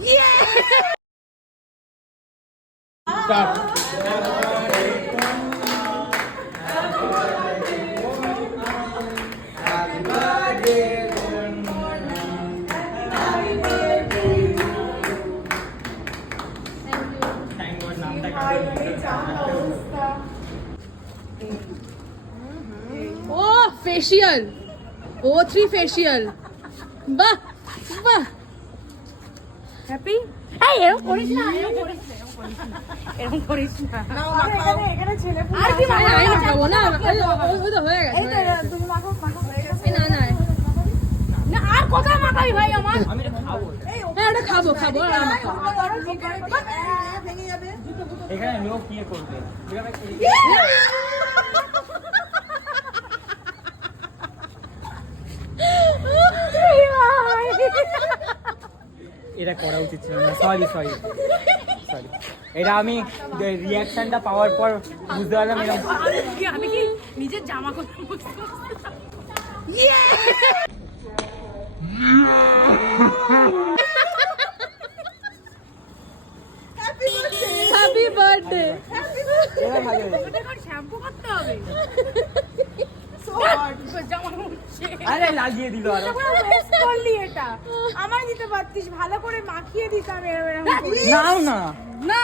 ও facial, O3 facial, বাহ বাহ। Happy? এই এরকম করিস না, এরকম করিস না। এখানে ছেলে আর কি আমি মাখাবো না, ওই তো হয়ে গেছে। এই তো তুমি মাখো হয়ে গেছে। না না না, আর কোথায় মাখাবি ভাই আমার? আমি এটা খাবো। হ্যাঁ এটা খাবো ভেঙে যাবে। এখানে লোক কি করবে? এটা করা উচিত ছিল না, সরি। এটা আমি রিয়াকশনটা পাওয়ার পর বুঝতে পারলাম আমি কি নিজের জামা করতে হ্যাপি বার্থডে। শ্যাম্পু করতে হবে। আরে লাগিয়ে দিল আর করলি এটা আমায় দিতে পারতিস, ভালো করে মাখিয়ে দিতাম। নাও না না